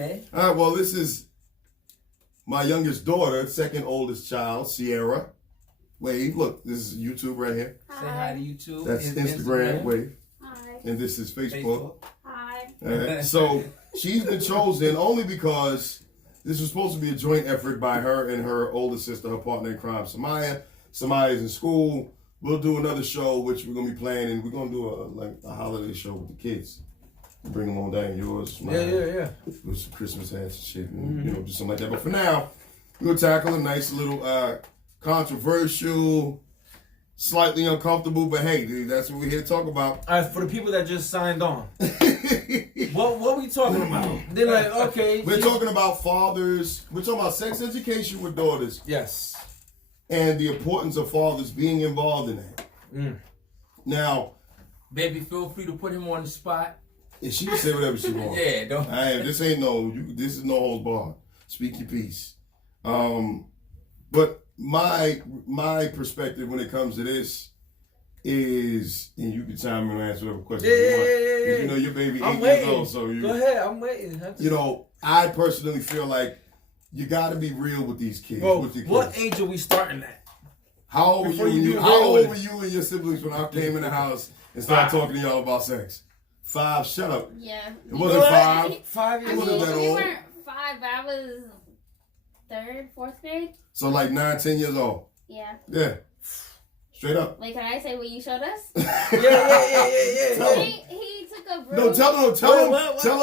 All right, well, this is my youngest daughter, second oldest child, Sierra. Wave, look, this is YouTube right here. Hi. Say hi to YouTube. That's Instagram, Wave. Hi. And this is Facebook. Hi. All right, so she's been chosen only because this was supposed to be a joint effort by her and her older sister, her partner in crime, Samaya. Samaya's in school. We'll do another show, which we're going to be planning. We're going to do a holiday show with the kids. Bring them on down. Yours, mine. Yeah. With some Christmas hats and shit. And, you know, just something like that. But for now, we're going to tackle a nice little controversial, slightly uncomfortable, but hey, dude, that's what we're here to talk about. All right, for the people that just signed on, what we talking about? They're like, okay. We're talking about fathers. We're talking about sex education with daughters. Yes. And the importance of fathers being involved in that. Now, baby, feel free to put him on the spot. And she can say whatever she wants. Yeah, don't. This ain't this is no holds barred. Speak your piece. But my perspective when it comes to this is, and you can chime in and answer whatever question you want. Yeah. You know your baby 8 years old, so go ahead. I'm waiting. You know, I personally feel like you got to be real with these kids. Well, with your kids. what age are we starting at? How old were you? How old were you and your siblings when I came in the house and started talking to y'all about sex? 5. Shut up. Yeah. It wasn't 5. 5 years old. We weren't 5, but I was 3rd, 4th grade. So like 9, 10 years old. Yeah. Yeah. Straight up. Wait, can I say what you showed us? Yeah. Tell him. He took a broom. No, tell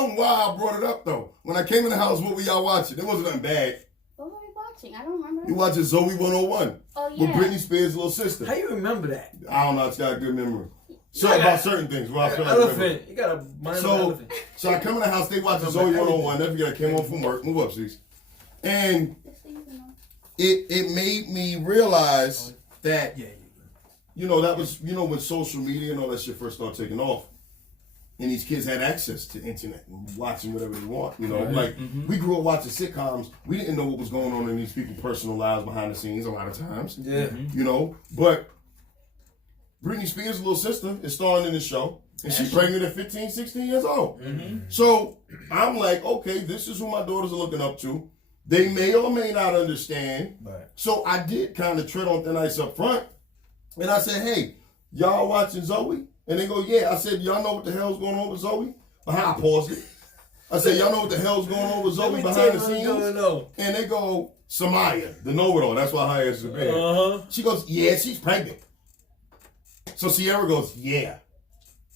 him why I brought it up though. When I came in the house, what were y'all watching? It wasn't nothing bad. What were we watching? I don't remember. You watching Zoe 101. Oh, yeah. With Britney Spears' little sister. How you remember that? I don't know. It's got a good memory. So about certain things. Well, I feel like elephant. You got a mind of an elephant. So I come in the house, they watching Zoe 101. Never forget, I came home from work. Move up, please. And it made me realize that, you know, that was, you know, when social media and all that shit first started taking off. And these kids had access to the internet and watching whatever they want. You know, we grew up watching sitcoms. We didn't know what was going on in these people's personal lives behind the scenes a lot of times. Yeah. You know, but Britney Spears' little sister is starring in the show. And she's pregnant at 15, 16 years old. So I'm like, okay, this is who my daughters are looking up to. They may or may not understand. Right. So I did kind of tread on thin ice up front. And I said, hey, y'all watching Zoe? And they go, yeah. I said, y'all know what the hell's going on with Zoe? I paused it. I said, y'all know what the hell's going on with Zoe behind the scenes? And they go, Samaya, the know-it-all. That's why her ass is a bad. She goes, yeah, she's pregnant. So Sierra goes, yeah.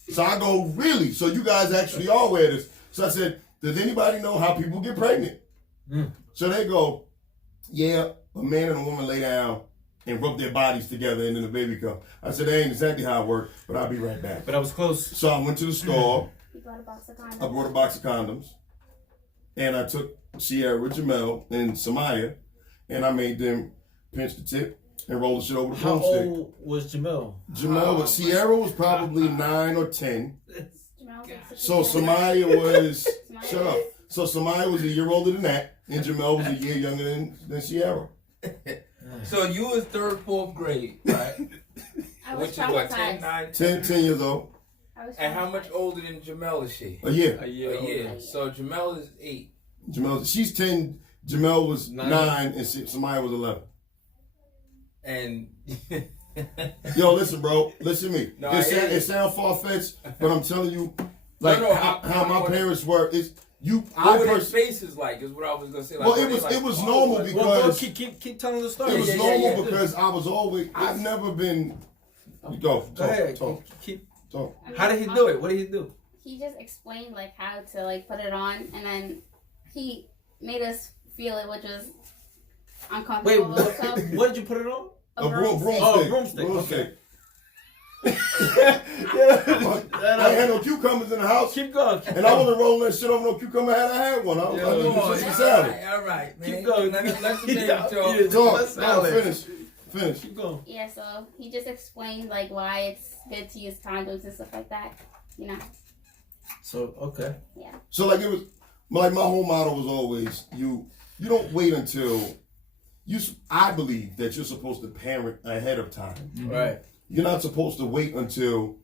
So I go, really? So you guys actually are aware of this? So I said, does anybody know how people get pregnant? So they go, yeah, a man and a woman lay down and rub their bodies together and then the baby comes. I said, that ain't exactly how it worked, but I'll be right back. But I was close. So I went to the store. You brought a box of condoms. I brought a box of condoms. And I took Sierra, Jamel, and Samaya, and I made them pinch the tip and roll the shit over the How broomstick. old was Jamel? Sierra was probably 9 or 10. So So Samaya was, shut up. So Samaya was a year older than that, and Jamel was a year younger than Sierra. So you was 3rd, 4th grade, right? I was Which is what, 10, traumatized. 9? 10 years old. And how much older than Jamel is she? A year. A year. So Jamel is 8. She's 10. Jamel was 9 and Samaya was 11. And Yo, listen, bro. Listen to me. No, It sounds far-fetched, but I'm telling you, like, how my parents were. what were their faces like is what I was going to say. Like, Well, it was normal because... Well, keep telling the story. It was normal because I've never been... Go ahead. Talk. Keep. Talk. How did he do it? What did he do? He just explained like how to like put it on, and then he made us feel it, which was uncomfortable. Wait, what did you put it on? A broomstick. Oh, broomstick. Okay. I had no cucumbers in the house. Keep going. And I wasn't rolling that shit over no cucumber. I had one. I knew this was salad. All right, man. Keep going. Let the baby talk. Talk. Finish. Keep going. Yeah, so he just explained like why it's good to use condoms and stuff like that. You know. So okay. Yeah. So like it was like my whole motto was always you don't wait until I believe that you're supposed to parent ahead of time. Right. You're not supposed to wait until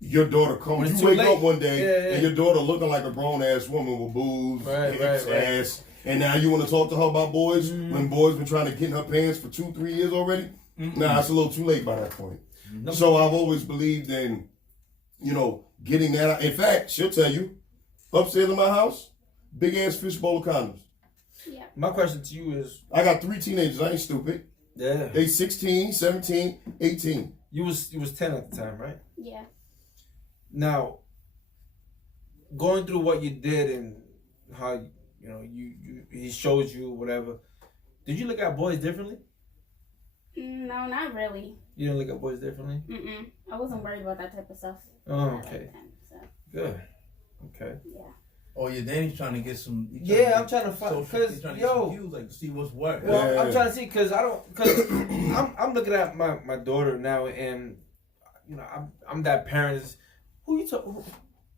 your daughter comes. When it's You too wake late. up one day Yeah. and your daughter looking like a grown ass woman with boobs, Right, hips, right. ass, and now you want to talk to her about boys when boys been trying to get in her pants for 2-3 years already. Nah, it's a little too late by that point. So I've always believed in, getting that out. In fact, she'll tell you, upstairs in my house, big ass fish bowl of condoms. Yeah. My question to you is, I got 3 teenagers. I ain't stupid. yeah, They 16, 17, 18. you was 10 at the time, right? Yeah. Now, going through what you did and how he showed you whatever, did you look at boys differently? No, not really. You didn't look at boys differently? I wasn't worried about that type of stuff. Oh, okay. So, Good. Okay. yeah. Oh yeah, then he's trying to get some. Yeah, I'm trying to find because he's trying to get some views, like to see what's what. Well, Yeah. I'm trying to see because I'm looking at my daughter now, and I'm that parent. Who you talk?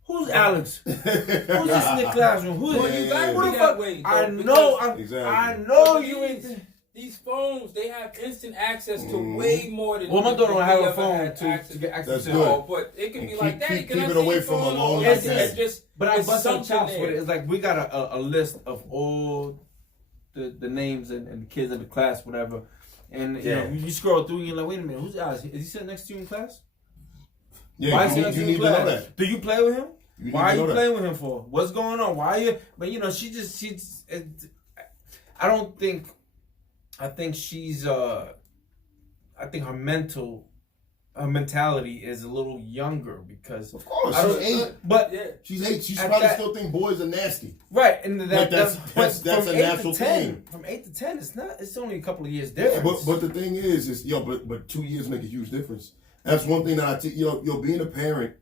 Who's Alex? Who's this in the classroom? Who Well, is? you got Who to the be fuck? that way. I though, know. because Exactly. I know you ain't. These phones, they have instant access to way more than. Well, my daughter don't have we a ever phone had to get access That's to. good. Oh, but it can And be like that. keep Can I it see away your from phone? a long as as that. that. Just, But I it's bust some something chops there. with it. It's like we got a list of all the names and the kids in the class, whatever. And you scroll through and you're like, wait a minute, who's Alex? Is he sitting next to you in class? Yeah, Why is he you next to need you in to know class? that. Do you play with him? You Why are need to you know playing with him for? What's going on? Why are you? But I think she's I think her mentality is a little younger because Of course, I she's don't- 8. but Yeah. She's 8. She At probably that- still think boys are nasty. right, and But that's from a 8 natural to 10, thing. From 8 to 10, it's only a couple of years Yeah, difference. but the thing is but 2 years make a huge difference. That's one thing that being a parent,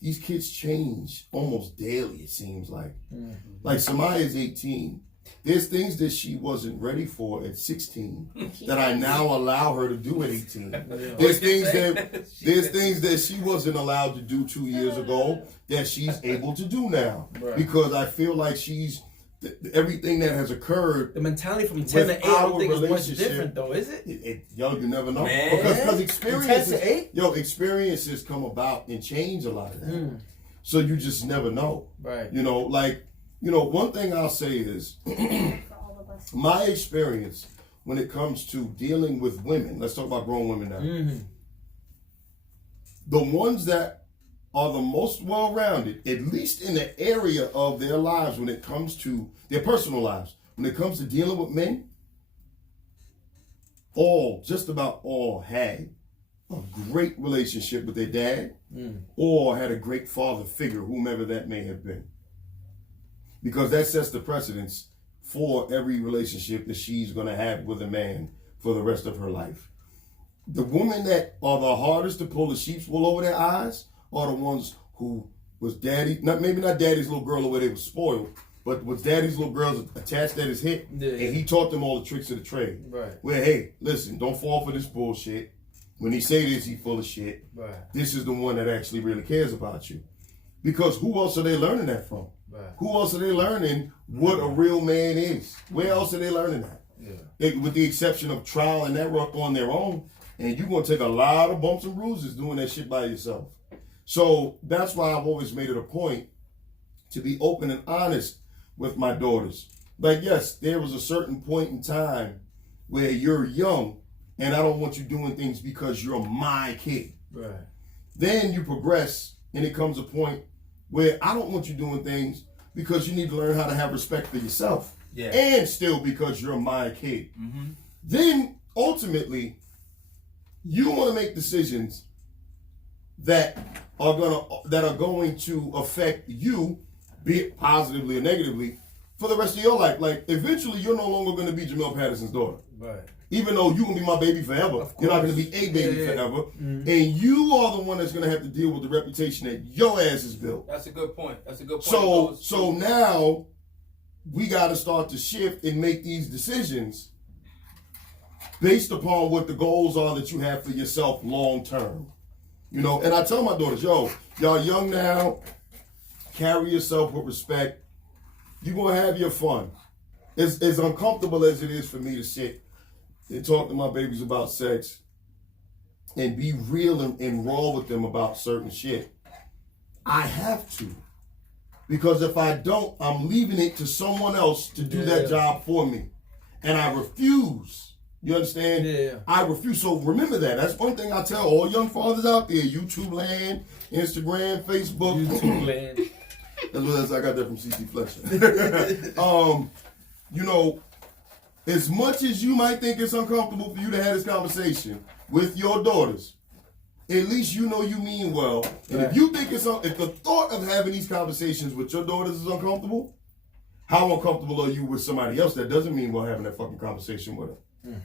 these kids change almost daily. It seems like, like Samaya's 18. There's things that she wasn't ready for at 16 that I now allow her to do at 18. There's things that she wasn't allowed to do 2 years ago that she's able to do now Right. because I feel like everything that has occurred. the mentality from 10 to 8, I our don't think is much relationship- different though, is it? You never know. Man. Because From 10 experiences, to 8? experiences come about and change a lot of that. Mm. So you just never know. Right. One thing I'll say is For all of us. my experience when it comes to dealing with women. Let's talk about grown women now. Mm-hmm. The ones that are the most well-rounded, at least in the area of their lives when it comes to their personal lives, when it comes to dealing with men, just about all had a great relationship with their dad or had a great father figure, whomever that may have been. Because that sets the precedence for every relationship that she's going to have with a man for the rest of her life. The women that are the hardest to pull the sheep's wool over their eyes are the ones who was maybe not daddy's little girl the way they were spoiled, but was daddy's little girls attached at his hip, Yeah. and he taught them all the tricks of the trade. Right. Where, hey, listen, don't fall for this bullshit. When he say this, he full of shit. Right. This is the one that actually really cares about you. Because who else are they learning that from? Right. Who else are they learning what a real man is? Where else are they learning that? Yeah. With the exception of trial and error on their own, and you're going to take a lot of bumps and bruises doing that shit by yourself. So that's why I've always made it a point to be open and honest with my daughters. Like, yes, there was a certain point in time where you're young, and I don't want you doing things because you're my kid. Right. Then you progress, and it comes a point where I don't want you doing things because you need to learn how to have respect for yourself. Yeah. And still because you're my kid. Mm-hmm. Then ultimately, you want to make decisions that are going to affect you, be it positively or negatively, for the rest of your life. Like eventually, you're no longer going to be Jamel Patterson's daughter. Right. Even though you're going to be my baby forever, you're not going to be a baby forever, and you are the one that's going to have to deal with the reputation that your ass is built. That's a good point. So now we got to start to shift and make these decisions based upon what the goals are that you have for yourself long term. And I tell my daughters, y'all young now, carry yourself with respect. You're going to have your fun. As uncomfortable as it is for me to sit and talk to my babies about sex and be real and raw with them about certain shit, I have to. Because if I don't, I'm leaving it to someone else to do that job for me. And I refuse. You understand? Yeah. I refuse. So remember that. That's one thing I tell all young fathers out there. YouTube land, Instagram, Facebook. YouTube land. That's what I got that from CC Fletcher. You know, as much as you might think it's uncomfortable for you to have this conversation with your daughters, at least you know you mean well. And if you think if the thought of having these conversations with your daughters is uncomfortable, how uncomfortable are you with somebody else that doesn't mean well having that fucking conversation with them?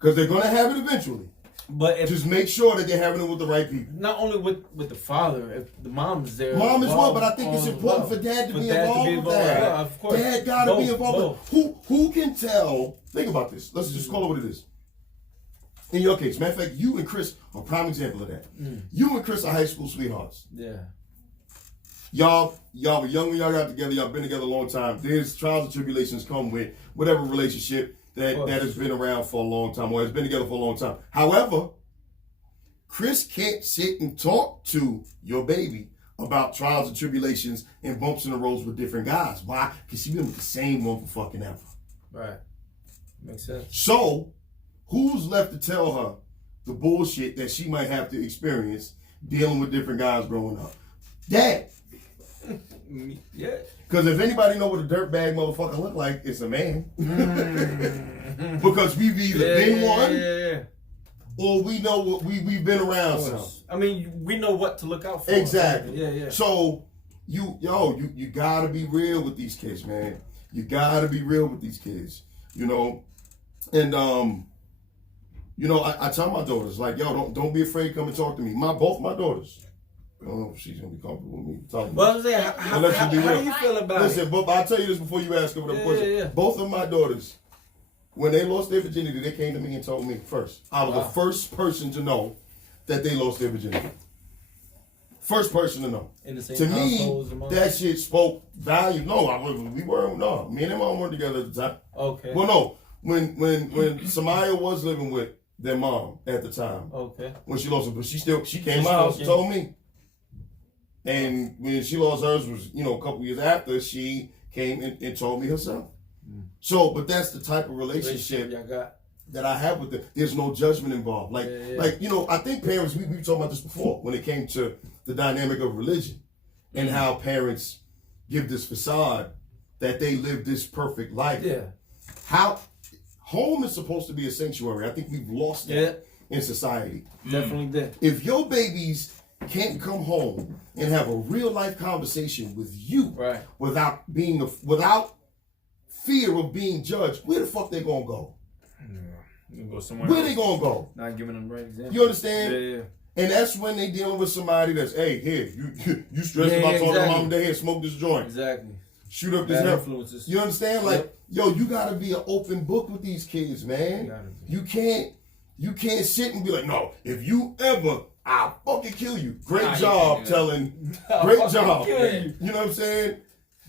Because they're gonna have it eventually. But if Just make sure that they're having it with the right people. not only with the father, if the mom's there. Mom is involved one, but I think it's as important well. for dad to For be dad involved with that. Yeah, of course. Dad gotta be Both, involved. Who can tell? Think about this. Let's just call it what it is. In your case, matter of fact, you and Chris are a prime example of that. You and Chris are high school sweethearts. Yeah. Y'all were young when y'all got together. Y'all been together a long time. There's trials and tribulations come with whatever relationship that has been around for a long time or has been together for a long time. However, Chris can't sit and talk to your baby about trials and tribulations and bumps in the roads with different guys. Why? Because she been with the same one for fucking ever. Right. Makes sense. So, who's left to tell her the bullshit that she might have to experience dealing with different guys growing up? Dad. Yeah. Because if anybody know what a dirtbag motherfucker look like, it's a man. Because we've either been one or we know what we've been around some. I mean, we know what to look out for. Exactly. Yeah. So you gotta be real with these kids, man. You gotta be real with these kids. You know, and you know, I tell my daughters like, yo, don't be afraid to come and talk to me. Both my daughters. I don't know if she's gonna be comfortable with me talking. Well, I'm saying, how do you feel about Listen, it? but I'll tell you this before you ask her what question. Yeah. Both of my daughters, when they lost their virginity, they came to me and told me first. I was the first person to know that they lost their virginity. First person to know. In the same To me, households and all? that shit spoke value. No, me and their mom weren't together at the time. Okay. Well, no, when Samaya was living with their mom at the time, Okay. when she lost her, but she came out and told me. And when she lost hers was, a couple years after, she came and told me herself. So, but that's the type of relationship y'all got. that I have with them. There's no judgment involved. Like, I think parents, we talked about this before when it came to the dynamic of religion and how parents give this facade that they live this perfect life. Yeah. How home is supposed to be a sanctuary. I think we've lost that in society. Definitely did. If your babies can't come home and have a real life conversation with you without fear of being judged, where the fuck they gonna go? You can go somewhere Where else. they gonna go? Not giving them the right example. You understand? Yeah. And that's when they dealing with somebody that's, hey, here, you stressed about talking to mom and dad, here, smoke this joint. Exactly. Shoot up this Bad hell. influences. You understand? Like, yo, you gotta be an open book with these kids, man. You can't sit and be like, no, if you ever, I'll fucking kill you. Great job telling. Great job. You know what I'm saying?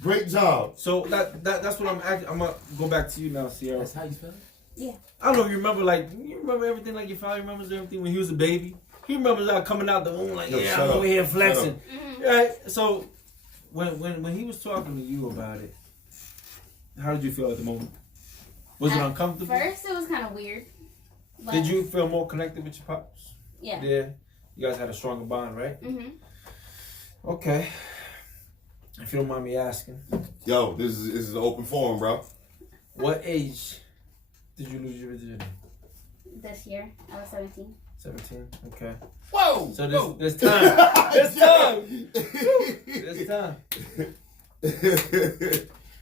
Great job. So that's what I'm gonna go back to you now, Sierra. That's how you feel? Yeah. I don't know if you remember everything like your father remembers everything when he was a baby. He remembers coming out the womb like, I'm over here flexing. Right? So when he was talking to you about it, how did you feel at the moment? Was it uncomfortable? First, it was kind of weird. But Did you feel more connected with your pops? Yeah. Yeah. You guys had a stronger bond, right? Mhm. Okay. If you don't mind me asking, Yo, this is an open forum, bro. what age did you lose your virginity? This year, I was 17. 17. Okay. Whoa. So there's time. There's time. There's time.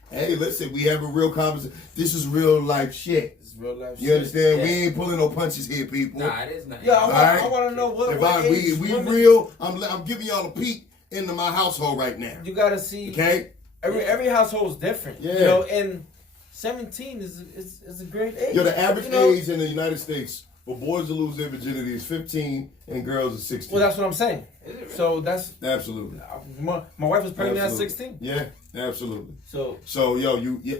Hey, listen, we have a real conversation. This is real life shit. It's real life. You shit. understand? Yeah. We ain't pulling no punches here, people. Nah, it is not. Yeah, Alright. I want to know what If age we women- real, I'm giving y'all a peek into my household right now. You gotta see. Okay? Every household is different. Yeah. You know, and 17 is a great age. Yo, the average You know? age in the United States for boys to lose their virginity is 15 and girls is 16. Well, that's what I'm saying. So that's Absolutely. my wife was pregnant Absolutely. at 16. Yeah, absolutely. So So,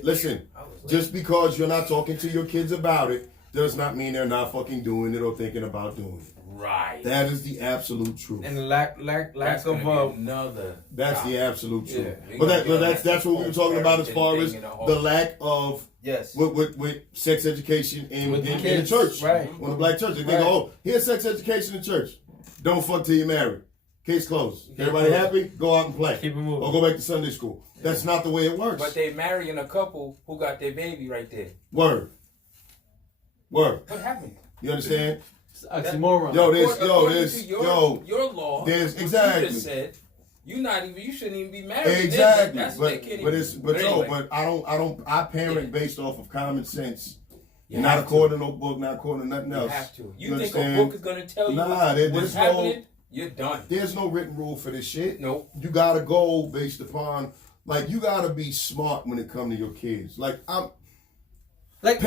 listen, just because you're not talking to your kids about it does not mean they're not fucking doing it or thinking about doing it. Right. That is the absolute truth. And the lack That's of gonna be another. That's the absolute truth. Yeah. But that's what we were talking about as far as the lack of yes with sex education in With the the kids, church. right. On the black church. They Right. go, oh, here's sex education in church. Don't fuck till you're married. Case closed. Everybody happy? Go out and play. Keep it moving. Or go back to Sunday school. That's not the way it works. But they marrying a couple who got their baby right there. Word. What happened? You understand? It's oxymoron. Yo, According to your law. There's what exactly. You just said you shouldn't even be married. Exactly. That's But I parent based off of common sense. And not according to no book, not according to nothing else. You have to. You think understand? a book is going to tell you what's happening? You're done. There's no written rule for this shit. Nope. You gotta go based upon, you gotta be smart when it comes to your kids. For that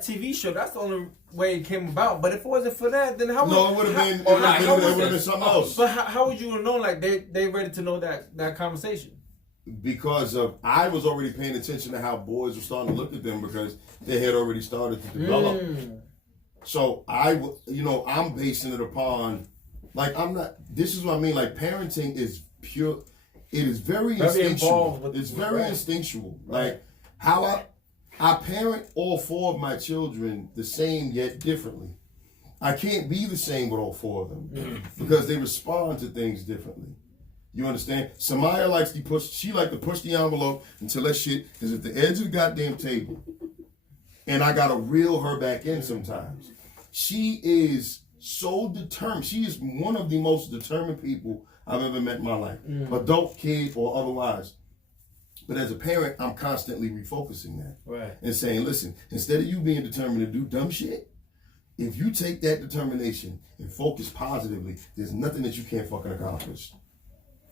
TV show, that's the only way it came about. But if it wasn't for that, then how would No, it would have been something else. But how would you have known they ready to know that conversation? Because I was already paying attention to how boys were starting to look at them because they had already started to develop. So I'm basing it upon, this is what I mean, parenting is pure, it is very instinctual. It's very instinctual. Right. How I parent all 4 of my children the same yet differently. I can't be the same with all 4 of them because they respond to things differently. You understand? Samaya likes to push the envelope until that shit is at the edge of the goddamn table. And I gotta reel her back in sometimes. She is so determined. She is one of the most determined people I've ever met in my life. Adult, kid, or otherwise. But as a parent, I'm constantly refocusing that. Right. And saying, listen, instead of you being determined to do dumb shit, if you take that determination and focus positively, there's nothing that you can't fucking accomplish.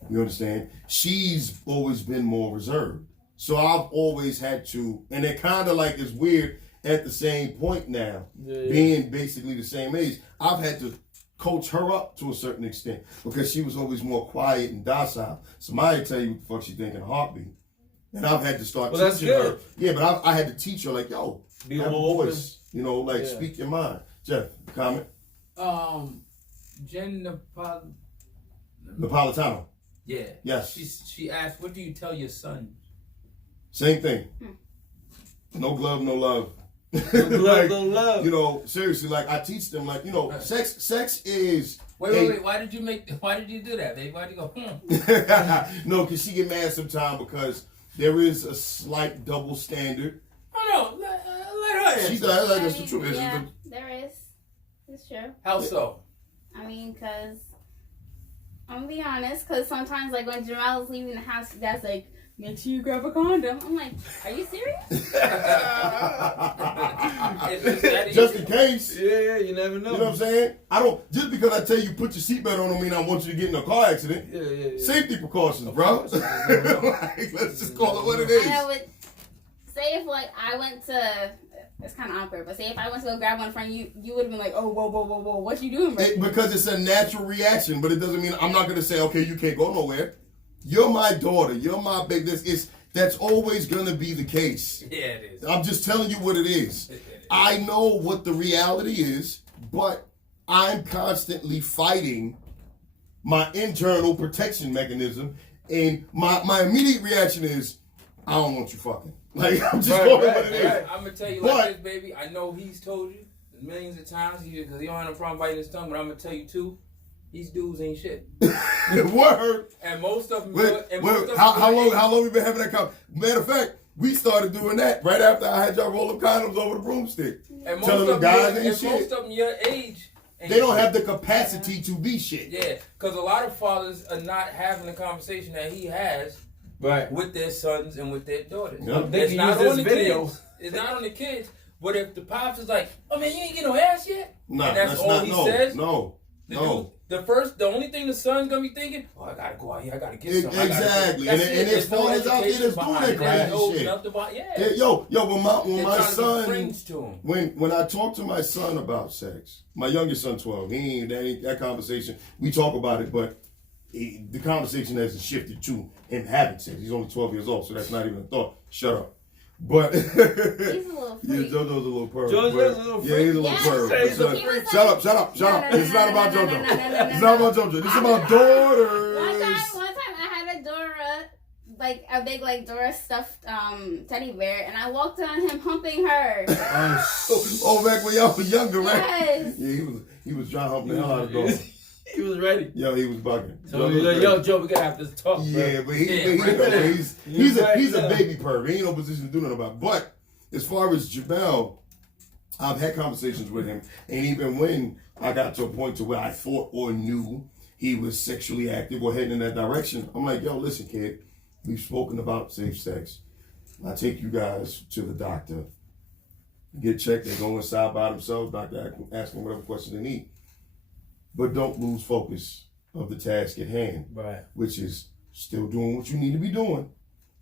You understand? She's always been more reserved. So I've always had to, and it kind of is weird at the same point now, being basically the same age, I've had to coach her up to a certain extent because she was always more quiet and docile. Somebody tell you what the fuck she think in a heartbeat. And I've had to start teaching her. Yeah, but I had to teach her be have a voice. Open. Speak your mind. Jeff, comment? Jen Napolitano. Yeah. Yes. She asked, what do you tell your son? Same thing. No glove, no love. No love. Seriously, I teach them, sex is. Wait. Why did you do that, baby? Why did you go, No, because she get mad sometimes because there is a slight double standard. Oh, no. Let her answer. She does. That's the truth. Yeah, there is. It's true. How so? I mean, because I'm going to be honest, because sometimes, when Jamel's leaving the house, Dad's like, make sure you grab a condom. I'm like, are you serious? Just in case. Yeah, you never know. You know what I'm saying? Just because I tell you put your seatbelt on don't mean I want you to get in a car accident. Yeah. Safety precautions, bro. Let's just call it what it is. I know, but say if I went to, it's kind of awkward, but say if I went to go grab one from you, you would have been like, oh, whoa, what you doing, bro? Because it's a natural reaction, but it doesn't mean I'm not going to say, okay, you can't go nowhere. You're my daughter. You're my big. That's always going to be the case. Yeah, it is. I'm just telling you what it is. I know what the reality is, but I'm constantly fighting my internal protection mechanism, and my immediate reaction is, I don't want you fucking. I'm just going what it is. I'm going to tell you this, baby. I know he's told you millions of times because he don't have no problem biting his tongue, but I'm going to tell you too. These dudes ain't shit. Word. And most of them. How long we been having that conversation? Matter of fact, we started doing that right after I had y'all roll up condoms over the broomstick. And most telling them guys ain't shit. Most of them your age. They don't have the capacity to be shit. Yeah, because a lot of fathers are not having the conversation that he has with their sons and with their daughters. Yep. They can use this video. It's not on the kids. But if the pops is like, oh man, you ain't get no ass yet? Nah, and that's all he says. No. The only thing the son's gonna be thinking, oh, I gotta go out here, I gotta get some. Exactly. And there's fathers out there that's doing that crazy shit. When my son, when I talk to my son about sex, my youngest son, 12, he ain't that conversation. We talk about it, but the conversation hasn't shifted to him having sex. He's only 12 years old, so that's not even a thought. Shut up. But He's a little yeah, freak. JoJo's a little perv. JoJo's but- a little Yeah, he's a freak. little Yes. perv. He's a But He was shut like- up, shut up, shut No, up. no, It's no, not no, about no, JoJo. no, no, no, It's no, not no. about JoJo. This is about daughters. One time I had a Dora, like a big like Dora stuffed teddy bear, and I walked on him humping her. Oh, back when y'all was younger, right? Yes. Yeah, he was trying to hump the hell out of the dog. He was ready. Yo, he was bugging. So he was like, yo, Joe, we gotta have this talk, bro. Yeah, but Yeah, he's right a now. baby perv. He ain't no position to do nothing about it. But as far as Jamel, I've had conversations with him, and even when I got to a point to where I thought or knew he was sexually active or heading in that direction, I'm like, yo, listen, kid, we've spoken about safe sex. I take you guys to the doctor, get checked. They go inside by themselves. Doctor ask them whatever questions they need, but don't lose focus of the task at hand, Right. which is still doing what you need to be doing,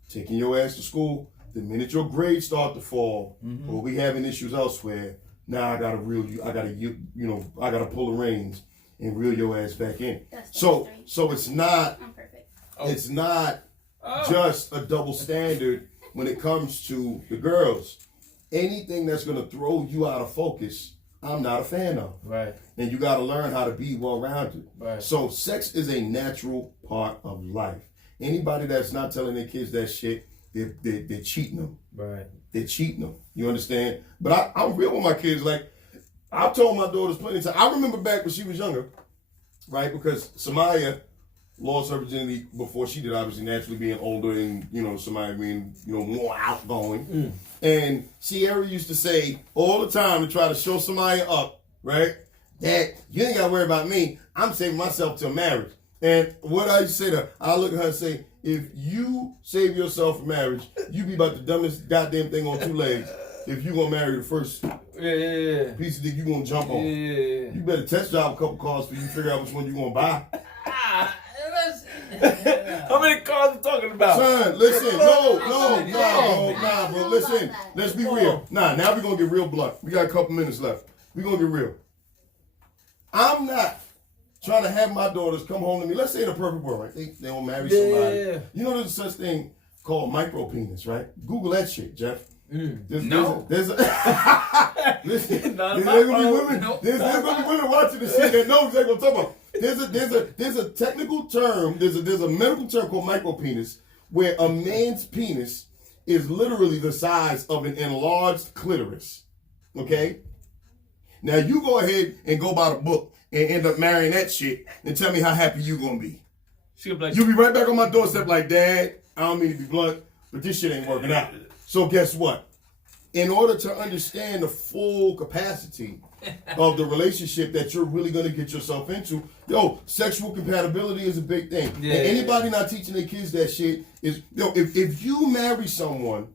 taking your ass to school. The minute your grades start to fall, or we having issues elsewhere, now I gotta reel you. I gotta pull the reins and reel your ass back in. That's So straight. it's not I'm perfect. it's not just a double standard when it comes to the girls. Anything that's gonna throw you out of focus, I'm not a fan of. Right. And you gotta learn how to be well-rounded. Right. So sex is a natural part of life. Anybody that's not telling their kids that shit, they're cheating them. Right. They're cheating them. You understand? But I'm real with my kids. Like, I've told my daughters plenty of times. I remember back when she was younger, right? Because Samaya lost her virginity before she did, obviously, naturally being older and, Samaya being, more outgoing. And Sierra used to say all the time to try to show Samaya up, right? That you ain't got to worry about me. I'm saving myself till marriage. And what I used to say to her, I look at her and say, if you save yourself for marriage, you be about the dumbest goddamn thing on two legs. If you gonna marry the first Yeah. piece of dick you gonna jump on. Yeah. You better test drive a couple cars for you to figure out which one you gonna buy. How many cars are talking about? Son, listen, nah, bro. Listen, let's be real. Now we're gonna get real blunt. We got a couple minutes left. We're gonna get real. I'm not trying to have my daughters come home to me. Let's say in a perfect world, right? They don't marry somebody. Yeah. You know there's such thing called micro penis, right? Google that shit, Jeff. No. There's a listen. Not There's my gonna be phone. women. Nope. There's gonna be women watching this shit that know exactly what I'm talking about. There's a technical term. There's a medical term called micropenis, where a man's penis is literally the size of an enlarged clitoris. Okay. Now you go ahead and go buy the book and end up marrying that shit and tell me how happy you gonna be. She'll be like, You'll be right back on my doorstep like, Dad, I don't mean to be blunt, but this shit ain't working out. So guess what? In order to understand the full capacity of the relationship that you're really going to get yourself into, sexual compatibility is a big thing. Yeah. And anybody not teaching their kids that shit is, if you marry someone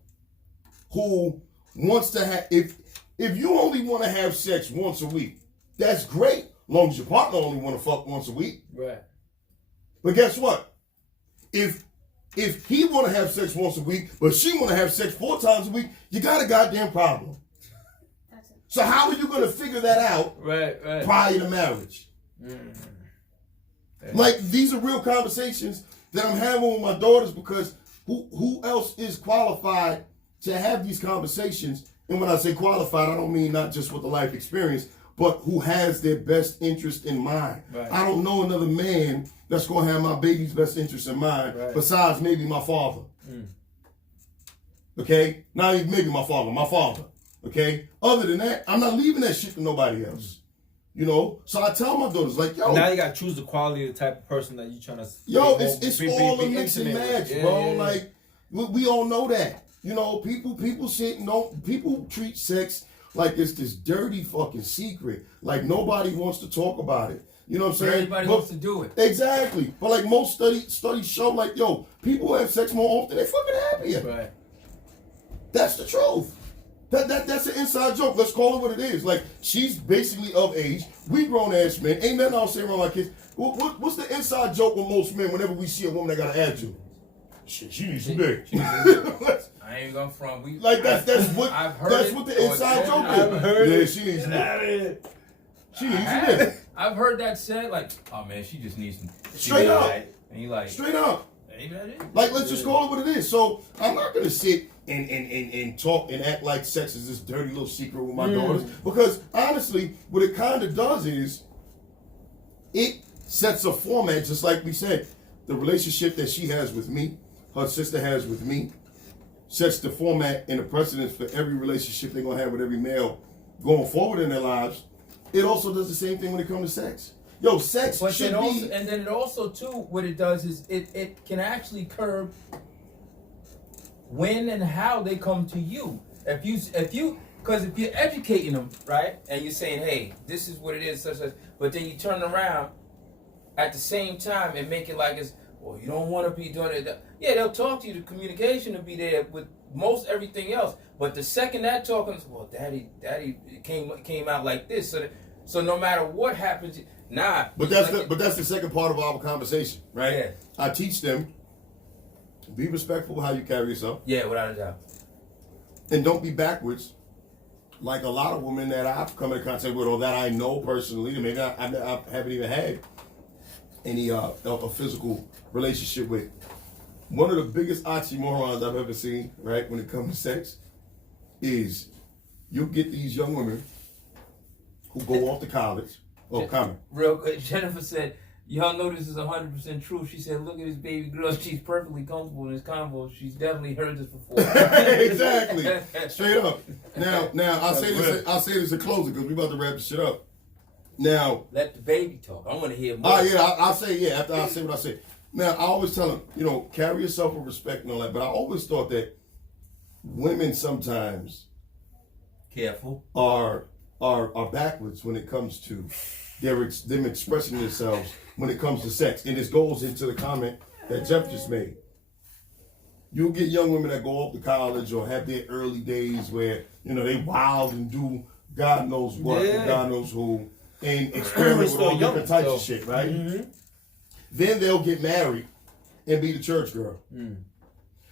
who wants to have, if you only want to have sex once a week, that's great, as long as your partner only want to fuck once a week. right. But guess what? If he want to have sex once a week, but she want to have sex 4 times a week, you got a goddamn problem. That's it. So how are you going to figure that out Right. prior to marriage? Like, these are real conversations that I'm having with my daughters, because who else is qualified to have these conversations? And when I say qualified, I don't mean not just with the life experience, but who has their best interest in mind. Right. I don't know another man that's going to have my baby's best interest in mind, besides maybe my father. Okay? Not even maybe my father. Okay? Other than that, I'm not leaving that shit to nobody else. So I tell my daughters, like, yo. Now you gotta choose the quality of the type of person that you trying to. It's all a mix and match, bro. Yeah. Like, we all know that. People people treat sex like it's this dirty fucking secret. Like, nobody wants to talk about it. You know what I'm saying? Everybody wants to do it. Exactly. But like most studies show, like, people who have sex more often, they're fucking happier. Right. That's the truth. That's an inside joke. Let's call it what it is. Like, she's basically of age. We grown ass men. Ain't nothing I'll say around my kids. What's the inside joke with most men whenever we see a woman that got an attitude? Shit, she needs some dick. I ain't gonna front. That's what I've heard that's it, what the or inside it's joke been- is. I've heard Yeah, it. she needs some Get dick. out of here. She needs some dick. I've heard that said, like, oh man, she just needs some. Straight up. And you like, Straight up. Maybe that is. Like, let's just call it what it is. So I'm not gonna sit and talk and act like sex is this dirty little secret with my daughters, because honestly, what it kind of does is it sets a format, just like we said. The relationship that she has with me, her sister has with me, sets the format and the precedence for every relationship they're gonna have with every male going forward in their lives. It also does the same thing when it comes to sex. Yo, sex But should then also, be. and then it also too, what it does is it can actually curb when and how they come to you. Because if you're educating them, right, and you're saying, hey, this is what it is, such as, but then you turn around at the same time and make it like it's, well, you don't want to be doing it. Yeah, they'll talk to you. The communication will be there with most everything else. But the second that talking is, well, daddy came out like this. So no matter what happens, But that's the second part of our conversation, right? Yeah. I teach them, be respectful of how you carry yourself. Yeah, without a doubt. And don't be backwards, like a lot of women that I've come into contact with, or that I know personally, and maybe I haven't even had any a physical relationship with. One of the biggest oxymorons I've ever seen, right, when it comes to sex, is you'll get these young women who go off to college. Oh, comment. Real quick, Jennifer said, y'all know this is 100% true. She said, look at this baby girl. She's perfectly comfortable in this convo. She's definitely heard this before. Exactly. Straight up. Now I'll say this in closing because we about to wrap this shit up. Now, let the baby talk. I want to hear more. I'll say after I say what I say. Now, I always tell them, carry yourself with respect and all that, but I always thought that women sometimes careful are backwards when it comes to them expressing themselves when it comes to sex. And this goes into the comment that Jeff just made. You'll get young women that go off to college or have their early days where, they wild and do God knows what, and God knows who, and experiment with all different types of shit, right? Mm-hmm. Then they'll get married and be the church girl. Mm.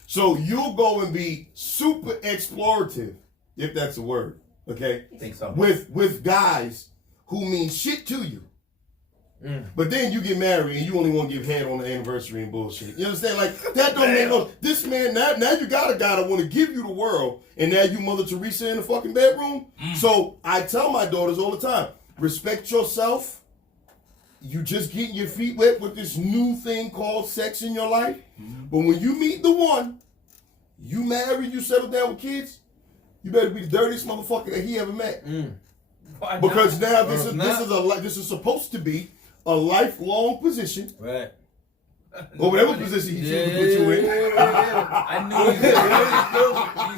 So you'll go and be super explorative, if that's a word, okay? I think so. With guys who mean shit to you. Mm. But then you get married and you only want to give head on the anniversary and bullshit. You understand? Like, that don't make no... This man, now you got a guy that want to give you the world, and now you Mother Teresa in the fucking bedroom? Mm. So I tell my daughters all the time, respect yourself. You just getting your feet wet with this new thing called sex in your life. Mm. But when you meet the one, you marry, you settle down with kids, you better be the dirtiest motherfucker that he ever met. Mm. Because now this is supposed to be a lifelong position. Right. Or whatever position he chooses to put you in. I knew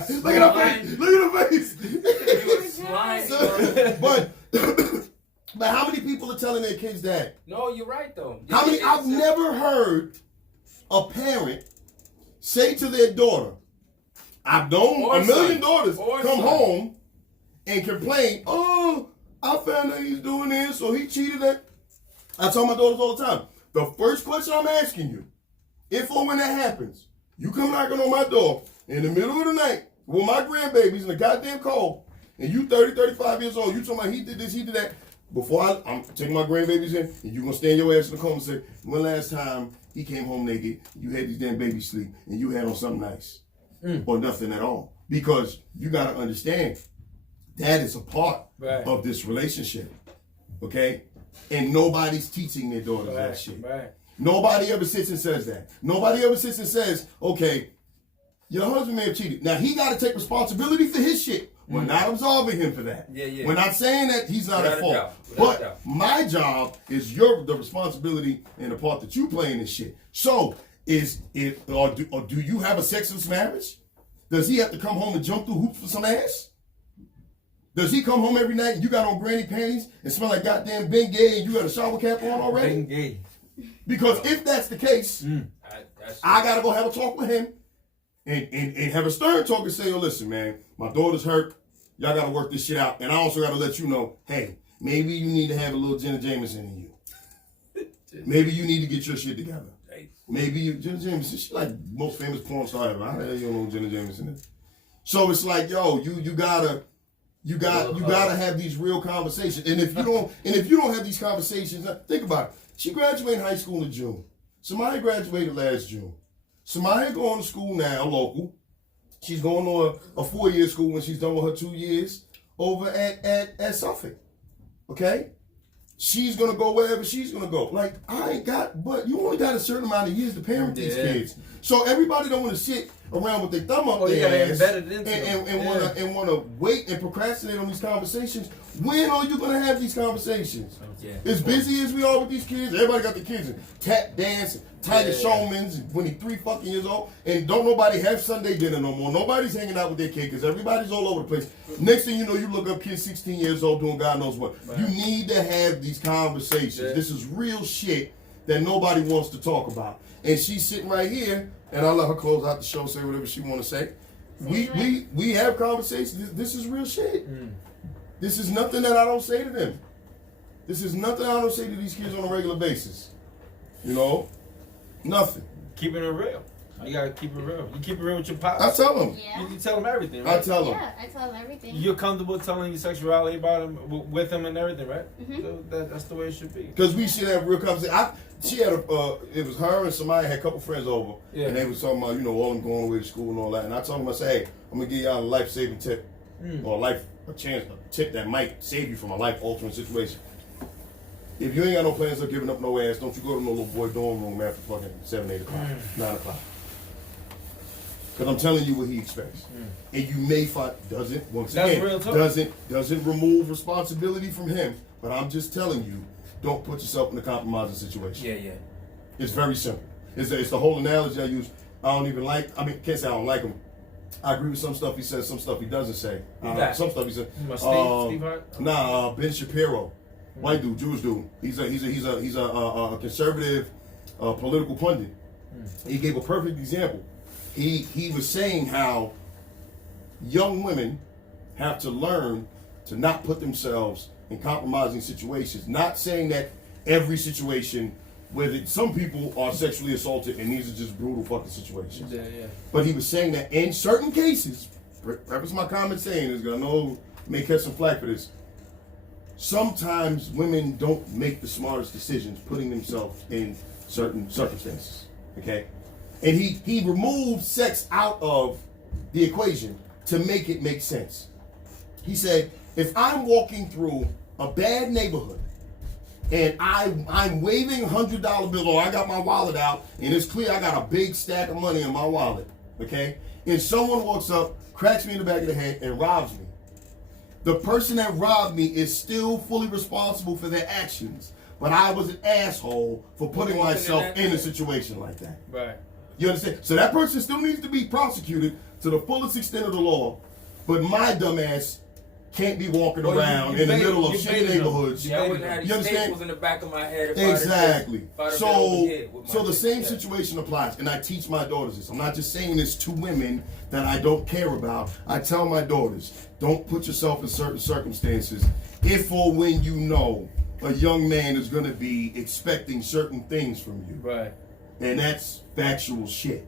you. Look at her face. Look at her face. But how many people are telling their kids that? No, you're right though. How many? I've never heard a parent say to their daughter, I've known a million daughters come home and complain, oh, I found out he's doing this, or he cheated at. I tell my daughters all the time, the first question I'm asking you, if or when that happens, you come knocking on my door in the middle of the night with my grandbabies in the goddamn cold, and you 30, 35 years old, you talking about he did this, he did that. Before I'm taking my grandbabies in, and you gonna stand your ass in the corner and say, when last time he came home naked, you had these damn babies sleep, and you had on something nice. Or nothing at all. Because you gotta understand, that is a part of this relationship. Okay? And nobody's teaching their daughters that shit. Right. Nobody ever sits and says that. Nobody ever sits and says, okay, your husband may have cheated. Now he gotta take responsibility for his shit. We're not absolving him for that. Yeah. We're not saying that he's not at fault. But my job is the responsibility and the part that you play in this shit. So, do you have a sexless marriage? Does he have to come home and jump through hoops for some ass? Does he come home every night and you got on granny panties and smell like goddamn Bengay and you got a shower cap on already? Bengay. Because if that's the case, I gotta go have a talk with him and have a stern talk and say, oh, listen, man, my daughter's hurt. Y'all gotta work this shit out. And I also gotta let you know, hey, maybe you need to have a little Jenna Jameson in you. Maybe you need to get your shit together. Maybe Jenna Jameson, she's like most famous porn star ever. How the hell you don't know Jenna Jameson is? So it's like, yo, you gotta have these real conversations. And if you don't have these conversations, think about it. She graduated high school in June. Somebody graduated last June. Samaya going to school now, local. She's going to a 4-year school when she's done with her 2 years over at Suffolk. Okay? She's going to go wherever she's going to go. Like, I ain't got, but you only got a certain amount of years to parent these kids. So everybody don't want to sit around with their thumb up their ass and want to wait and procrastinate on these conversations. When are you going to have these conversations? Yeah. As busy as we are with these kids, everybody got the kids in tap dance, Tiger Showmans when he's 3 fucking years old, and don't nobody have Sunday dinner no more. Nobody's hanging out with their kid because everybody's all over the place. Next thing you know, you look up kids 16 years old doing God knows what. Right. You need to have these conversations. Yeah. This is real shit that nobody wants to talk about. And she's sitting right here, and I'll let her close out the show, say whatever she want to say. We have conversations. This is real shit. This is nothing that I don't say to them. This is nothing I don't say to these kids on a regular basis. You know? Nothing. Keeping it real. You gotta keep it real. You keep it real with your pops. I tell them. Yeah. You tell them everything, right? I tell them. Yeah, I tell them everything. You're comfortable telling your sexuality about him, with him and everything, right? So that's the way it should be. Because we should have real conversation. She had it was her and somebody had a couple friends over, and they was talking about, you know, all them going away to school and all that. And I told them, I said, hey, I'm gonna give y'all a life-saving tip, or a tip that might save you from a life-altering situation. If you ain't got no plans of giving up no ass, don't you go to no little boy dorm room after fucking 7, 8 o'clock, 9 o'clock. Because I'm telling you what he expects. And you may find, doesn't remove responsibility from him, but I'm just telling you, don't put yourself in a compromising situation. Yeah. It's very simple. It's the whole analogy I use. Can't say I don't like him. I agree with some stuff he says, some stuff he doesn't say. Some stuff he says. Steve Hart? Ben Shapiro. White dude, Jewish dude. He's a conservative political pundit. He gave a perfect example. He was saying how young women have to learn to not put themselves in compromising situations. Not saying that every situation, whether some people are sexually assaulted and these are just brutal fucking situations. Yeah. But he was saying that in certain cases, preface my comment saying this, because I know I may catch some flack for this. Sometimes women don't make the smartest decisions putting themselves in certain circumstances, okay? And he removed sex out of the equation to make it make sense. He said, if I'm walking through a bad neighborhood and I'm waving $100 bill, or I got my wallet out and it's clear I got a big stack of money in my wallet, okay? And someone walks up, cracks me in the back of the head and robs me. The person that robbed me is still fully responsible for their actions, but I was an asshole for putting myself in a situation like that. Right. You understand? So that person still needs to be prosecuted to the fullest extent of the law, but my dumb ass can't be walking around in the middle of shitty neighborhoods. Yeah, I wouldn't have these staples in the back of my head. Exactly. So the same situation situation applies, and I teach my daughters this. I'm not just saying this to women that I don't care about. I tell my daughters, don't put yourself in certain circumstances if or when you know a young man is going to be expecting certain things from you. Right. And that's factual shit.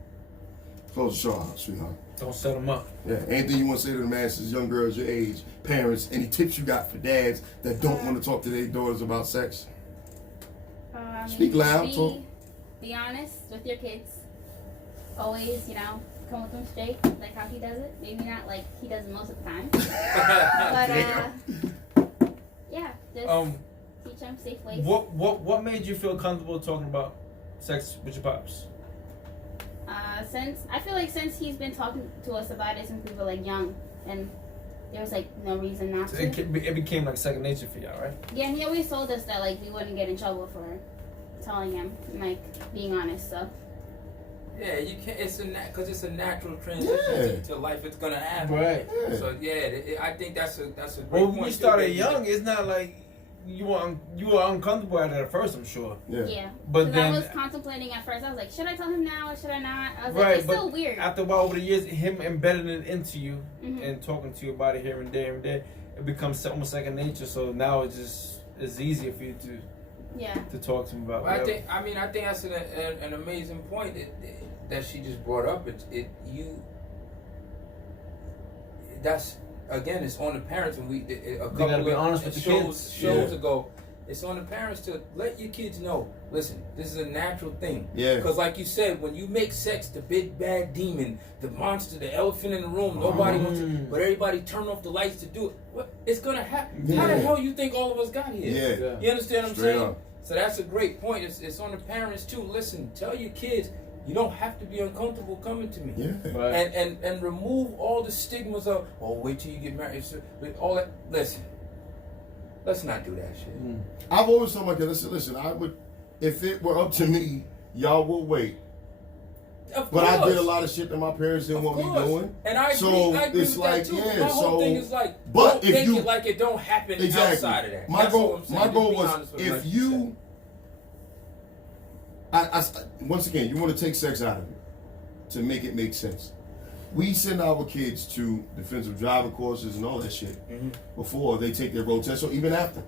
Close the show out, sweetheart. Don't set them up. Yeah. Anything you want to say to the masses, young girls your age, parents, any tips you got for dads that don't want to talk to their daughters about sex? Speak loud. Be honest with your kids. Always, come with them straight, like how he does it. Maybe not like he does it most of the time. But, just teach them safe ways. What made you feel comfortable talking about sex with your pops? Since he's been talking to us about it since we were like young, and there was like no reason not to. It became like second nature for y'all, right? Yeah, and he always told us that like we wouldn't get in trouble for telling him, like being honest. So. Yeah, you can't. Because it's a natural transition to life. It's gonna happen. Right. Yeah. So I think that's a great point. Well, when you started young, it's not like you were uncomfortable at first, I'm sure. Yeah. But then I was contemplating at first. I was like, should I tell him now or should I not? I was like, it's so weird. After a while, over the years, him embedding it into you and talking to you about it here and there, it becomes almost second nature. So now it's easier for you to talk to him about. Well, I think that's an amazing point that she just brought up. That's again, it's on the parents, and a couple of shows ago, it's on the parents to let your kids know. Listen, this is a natural thing. Yeah. Because like you said, when you make sex the big bad demon, the monster, the elephant in the room, nobody wants it, but everybody turn off the lights to do it. What? It's gonna happen. How the hell you think all of us got here? Yeah. You understand what I'm Straight saying? up. So that's a great point. It's on the parents too. Listen, tell your kids you don't have to be uncomfortable coming to me. Yeah. Right. And remove all the stigmas of, oh, wait till you get married. All that. Listen, let's not do that shit. I've always told my kids, I said, listen, I would, if it were up to me, y'all will wait. Of But I course. did a lot of shit that my parents didn't want me course. doing. And I agree, So I agree it's with like, that too. yeah, My whole so- thing is like, but don't if take you- it like it don't happen Exactly. outside of that. My That's goal, what I'm saying. my Just goal be was honest with if what you, once again, you want to take sex out of it to make it make sense. We send our kids to defensive driving courses and all that shit before they take their road test or even after.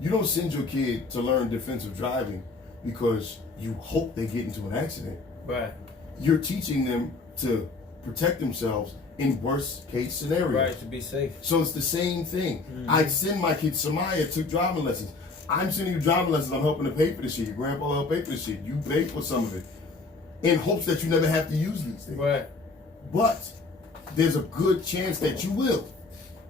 You don't send your kid to learn defensive driving because you hope they get into an accident. Right. You're teaching them to protect themselves in worst case scenarios. Right, to be safe. So it's the same thing. I send my kid Samaya took driving lessons. I'm sending you driving lessons. I'm helping to pay for the shit. Your grandpa will help pay for the shit. You pay for some of it, in hopes that you never have to use these things. Right. But there's a good chance that you will.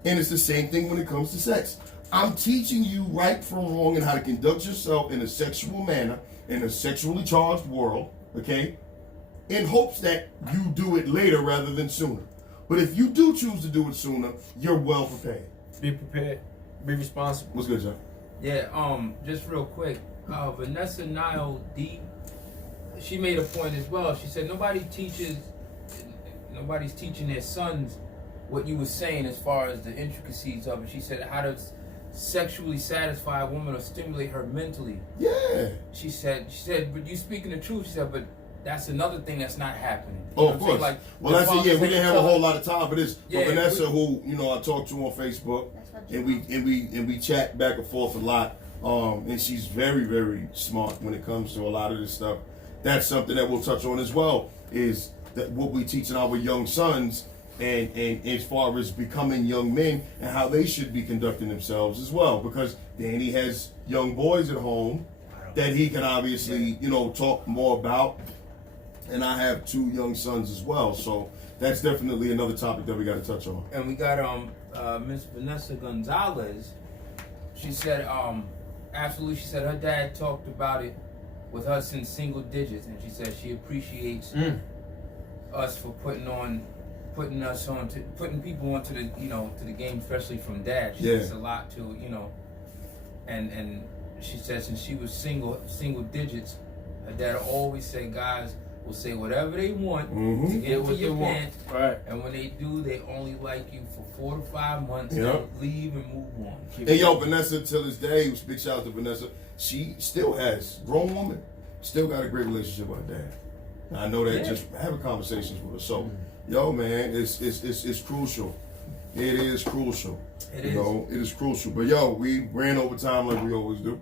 And it's the same thing when it comes to sex. I'm teaching you right from wrong and how to conduct yourself in a sexual manner in a sexually charged world, okay? In hopes that you do it later rather than sooner. But if you do choose to do it sooner, you're well prepared. Be prepared. Be responsible. What's good, John? Yeah, just real quick, Vanessa Nile D, she made a point as well. She said nobody's teaching their sons what you were saying as far as the intricacies of it. She said how to sexually satisfy a woman or stimulate her mentally. Yeah. She said, but you speaking the truth. She said, but that's another thing that's not happening. You Oh, know of what I'm saying? course. Like, Well, the I said, fathers yeah, we that didn't have a tell- whole lot of time for this. Yeah, but Vanessa, we- who I talked to on Facebook, That's what and we chat back and forth a lot. And she's very, very smart when it comes to a lot of this stuff. That's something that we'll touch on as well. Is that what we teaching our young sons, and as far as becoming young men and how they should be conducting themselves as well. Because Danny has young boys at home that he can obviously talk more about. And I have 2 young sons as well, so that's definitely another topic that we got to touch on. And we got Miss Vanessa Gonzalez. She said absolutely. She said her dad talked about it with her since single digits, and she said she appreciates us for putting people onto the to the game, especially from dad. She says a lot to and she said since she was single digits, her dad always said guys will say whatever they want to get what to they your want. pants. Right. And when they do, they only like you for 4 to 5 months. Yep. Then leave and move on. And yo, Vanessa, till this day, big shout out to Vanessa. She still has, grown woman, still got a great relationship with her dad. And I know that just having conversations with her. So, yo, man, it's crucial. It is crucial. It It is. is crucial. But yo, we ran over time like we always do.